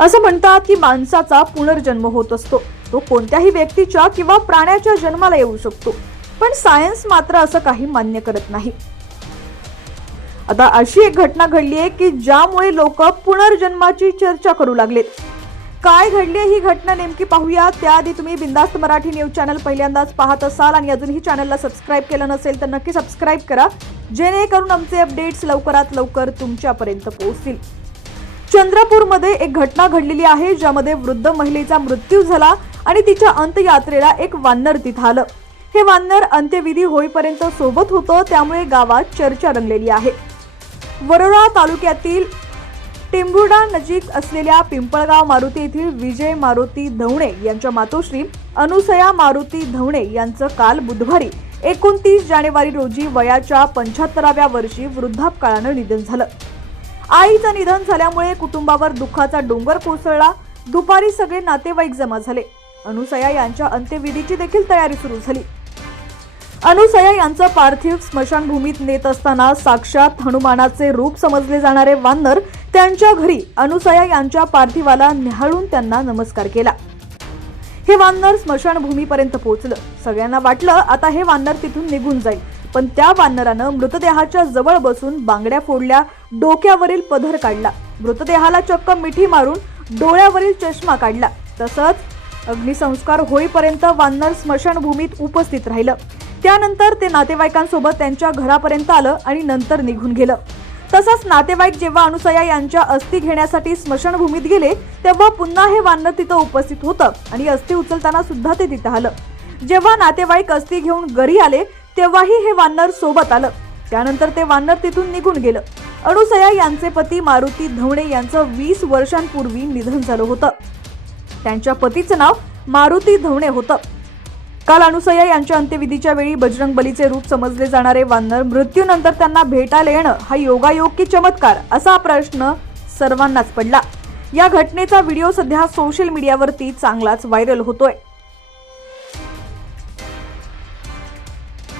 असं म्हणतात की माणसाचा पुनर्जन्म होत असतो. तो कोणत्याही व्यक्तीच्या किंवा प्राण्याच्या जन्माला येऊ शकतो. पण सायन्स मात्र असं काही मान्य करत नाही. आता अशी एक घटना घडली आहे की ज्यामुळे लोक पुनर्जन्माची चर्चा करू लागलेत. काय घडली ही घटना नेमकी पाहूया. त्याआधी तुम्ही बिंदास्त मराठी न्यूज चॅनल पहिल्यांदाच पाहत असाल आणि अजूनही चॅनलला सबस्क्राईब केलं नसेल तर नक्की सबस्क्राईब करा. जेणेकरून आमचे अपडेट्स लवकरात लवकर तुमच्यापर्यंत पोहोचतील. चंद्रपूरमध्ये एक घटना घडलेली आहे ज्यामध्ये वृद्ध महिलेचा मृत्यू झाला आणि तिच्या अंत्ययात्रेला एक वानर तिथं आलं. हे वानर अंत्यविधी होईपर्यंत सोबत होतं त्यामुळे गावात चर्चा रंगलेली आहे. वरोरा तालुक्यातील टेंभुर्डा नजीक असलेल्या पिंपळगाव मारुती येथील विजय मारुती धवणे यांच्या मातोश्री अनुसया मारुती धवणे यांचं काल बुधवारी एकोणतीस जानेवारी रोजी वयाच्या पंच्याहत्तराव्या वर्षी वृद्धापकाळानं निधन झालं. आईचं निधन झाल्यामुळे कुटुंबावर दुःखाचा डोंगर कोसळला. दुपारी सगळे नातेवाईक जमा झाले. अनुसया यांच्या अंत्यविधीची देखील तयारी सुरू झाली. अनुसया यांचं पार्थिव स्मशानभूमीत नेत असताना साक्षात हनुमानाचे रूप समजले जाणारे वानर त्यांच्या घरी अनुसया यांच्या पार्थिवाला निहाळून त्यांना नमस्कार केला. हे वानर स्मशानभूमीपर्यंत पोहोचलं. सगळ्यांना वाटलं आता हे वानर तिथून निघून जाईल. पण त्या वानरानं मृतदेहाच्या जवळ बसून बांगड्या फोडल्या डोक्यावरील पदर काढला. मृतदेहाला चक्क मिठी मारून डोळ्यावरील चष्मा काढला. तसंच अग्निसंस्कार होईपर्यंत वानर स्मशानभूमीत उपस्थित राहिलं. त्यानंतर ते नातेवाईकांसोबत त्यांच्या घरापर्यंत आलं आणि नंतर निघून गेलं. तसंच नातेवाईक जेव्हा अनुसया यांच्या अस्थी घेण्यासाठी स्मशानभूमीत गेले तेव्हा पुन्हा हे वानर तिथं उपस्थित होतं आणि अस्थी उचलताना सुद्धा ते तिथं आलं. जेव्हा नातेवाईक अस्थी घेऊन घरी आले तेव्हाही हे वानर सोबत आलं. त्यानंतर ते वानर तिथून निघून गेलं. अणुसया यांचे पती मारुती धवणे यांचं वीस वर्षांपूर्वी निधन झालं होतं. त्यांच्या पतीचं नाव मारुती धवणे होतं. काल अनुसया यांच्या अंत्यविधीच्या वेळी बजरंग बलीचे रूप समजले जाणारे वानर मृत्यूनंतर त्यांना भेटायला येणं हा योगायोग की चमत्कार असा प्रश्न सर्वांनाच पडला. या घटनेचा व्हिडिओ सध्या सोशल मीडियावरती चांगलाच व्हायरल होतोय.